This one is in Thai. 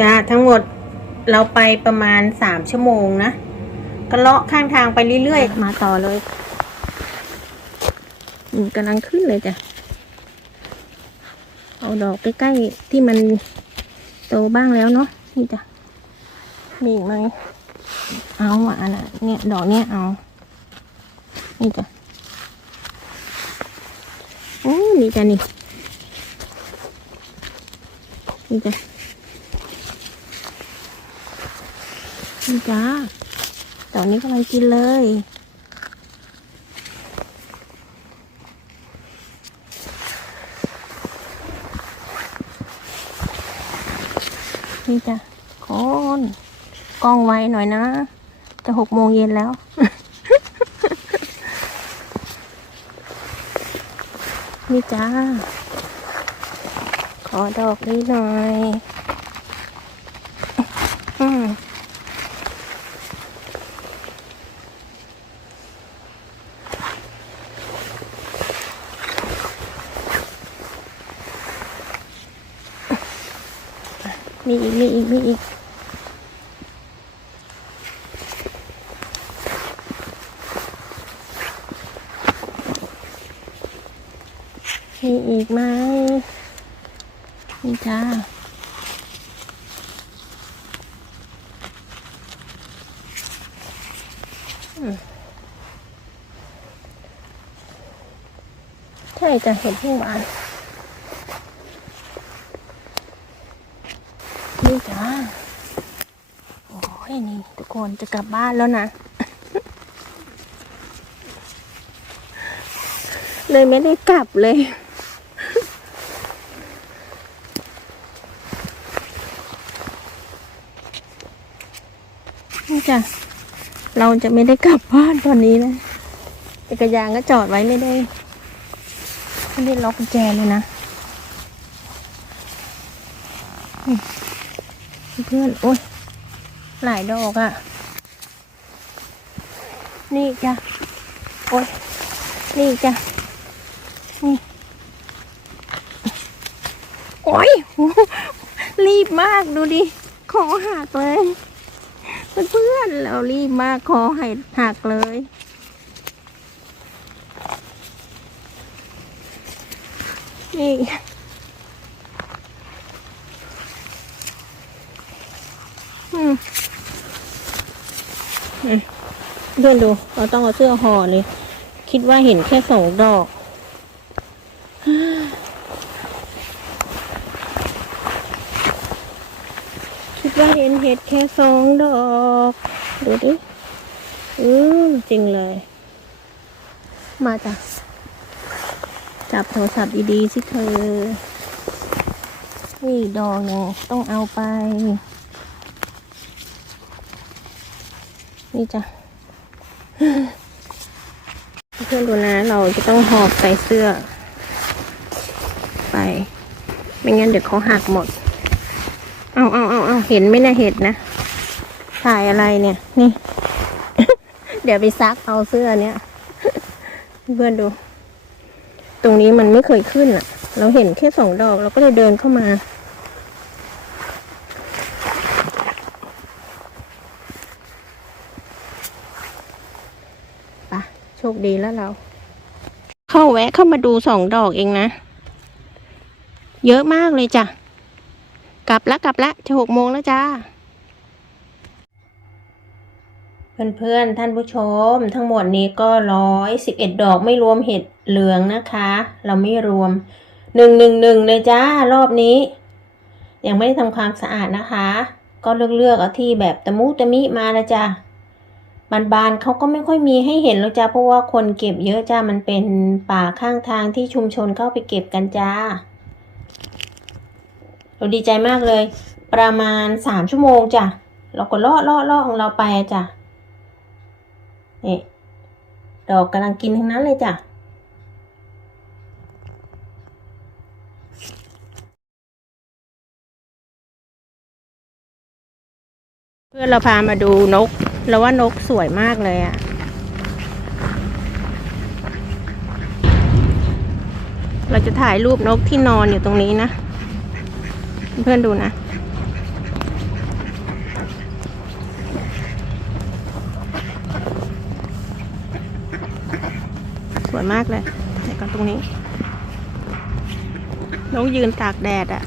จ้าทั้งหมดเราไปประมาณสามชั่วโมงนะก็เลาะข้างทางไปเรื่อยๆ มาต่อเลยกำลังขึ้นเลยจ้ะ เอาดอกใกล้ๆที่มันโตบ้างแล้วเนาะนี่จ้ะ มีอีกไหมเอาอะอันะเนี่ยดอกเนี่ยเอา นี่จ้ะโอ้นี่จ้ะนี่ นี่จ้ะ นี่จ้าดอกนี้กำลังกินเลยนี่จ้ะคนกล้องไว้หน่อยนะ จะหกโมงเย็นแล้ว นี่จ้า ขอดอกนี้หน่อย อืม มีอีก มีอีก มีอีก มีอีกไหมนี่จ้าใช่จะเห็นเพิ่งบาน จ้า โอ้ยนี่ทุกคนจะกลับบ้านแล้วนะ เลยไม่ได้กลับเลยนี่จ้ะเราจะไม่ได้กลับบ้านตอนนี้นะจักรยานก็จอดไว้ไม่ได้ไม่ได้ล็อกกุญแจเลยนะ พื่อนโอ้ยหลายดอกอะ่ะ นี่จ้ะโอ้ยนี่จ้ะนี่โอ้ยรีบมากดูดิคอหักเลย เพื่อนเรารีบมากคอให้หักเลยนี่อืมอืม เพื่อนดูเราต้องเอาเสื้อห่อเลย คิดว่าเห็นแค่สองดอกคิดว่าเห็นเห็ดแค่สองดอก ดูดิอือจริงเลย มาจ้ะจับโทรศัพท์ดีๆสิเธอนี่ดอกหนึ่งต้องเอาไป นี่จ้ะเพื่อนดูนะเราจะต้องหอบใส่เสื้อ ไป ไม่งั้นเดี๋ยวเขาหักหมด เอาเอาเอาเอาเห็นไหมนะเห็ดนะถ่ายอะไรเนี่ย นี่ เดี๋ยวไปซักเอาเสื้อเนี้ยเพื่อนดู ตรงนี้มันไม่เคยขึ้นอะเราเห็นแค่สองดอกเราก็เลยเดินเข้ามา ปะโชคดีแล้วเรา เข้าแวะเข้ามาดูสองดอกเองนะ เยอะมากเลยจ้ะ กลับละกลับละจะหกโมงแล้วจ้า เพื่อนๆ ท่านผู้ชม ทั้งหมดนี้ก็ร้อยสิบเอ็ดดอกไม่รวมเห็ดเหลืองนะคะ เราไม่รวมหนึ่งหนึ่งหนึ่งเลยจ้ารอบนี้ ยังไม่ได้ทำความสะอาดนะคะ ก็เลือกเลือกๆเอาที่แบบตะมุตะมิมานะจ้ะ บานๆเขาก็ไม่ค่อยมีให้เห็นหรอกจ้าเพราะว่าคนเก็บเยอะจ้ามันเป็นป่าข้างทางที่ชุมชนเข้าไปเก็บกันจ้า เราดีใจมากเลย ประมาณสามชั่วโมงจ้ะเราก็เลาะเลาะเลาะของเราไปจ้ะนี่ดอกกำลังกินทั้งนั้นเลยจ้ะเพื่อนเราพามาดูนก แล้วว่านกสวยมากเลยอะ่ะ เราจะถ่ายรูปนกที่นอนอยู่ตรงนี้นะ เพื่อนดูนะ สวยมากเลยถ่ายกันตรงนี้ นกยืนตากแดดอะ่ะ